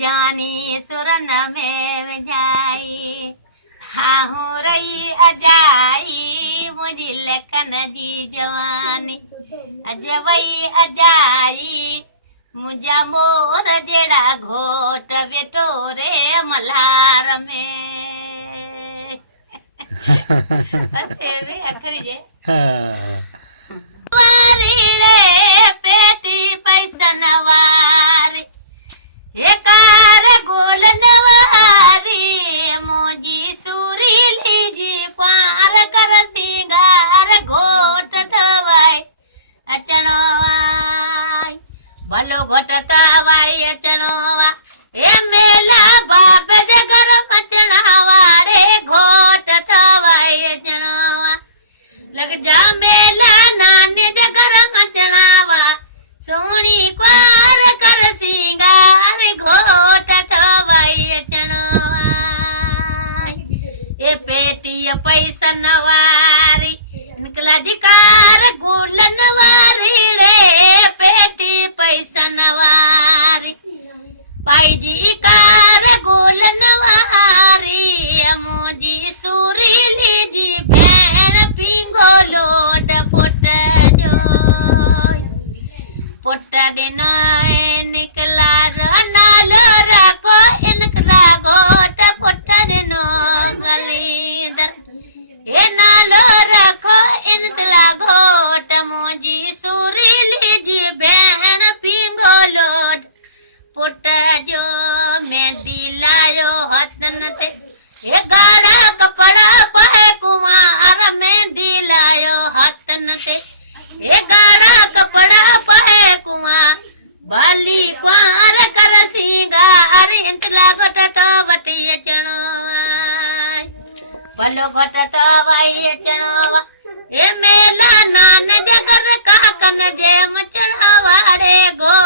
जानी सुरन में विझाई हाहू रही अजाई मुझी लखन जी जवानी अजवई अजाई मुझा मोर जेड़ा घोट बेटो रे मल्हार में असे में अखरी जे वारीड़े पेटी पैसन वारी एकार गोल नवारी मुझी सूरी लीजी क्वार कर सिंगार घोट थवाई अचणो आई भलो घोट थवाई अचणो वा ए मेला बाप जे घर मचणा वारे घोट थवाई अचणो वा लग जा मेला नानी जे घर मचणा वा सोणी क्वार कर सिंगार घोट थवाई अचणो वा ए पेटी पैसन वारी निकला जिकार गुलन वारी रे पेटी पैसन वारी पाई जी कार गुलन वारी मोजी सूरी लीजी भेण पिंगो लोट पुट जो पुट दिनो निकला नालो रखो इनकला गोट पुट दिनो गली ए नालो रखो इनकला गोट मोजी सूरी लीजी भेण पिंगो लोट पुट जो मेहंदी लायो हथन ते ए गाड़ा कपड़ा पहे कुमार मेहंदी लायो हथन ते ए गाड़ा कपड़ा पहे कुमार बाली क्वार कर सिंगार इंतला घोट तो वटी अचणो भलो घोट तो वाई अचणो ए मेला नान जे घर काकन जे मचणा वारे गो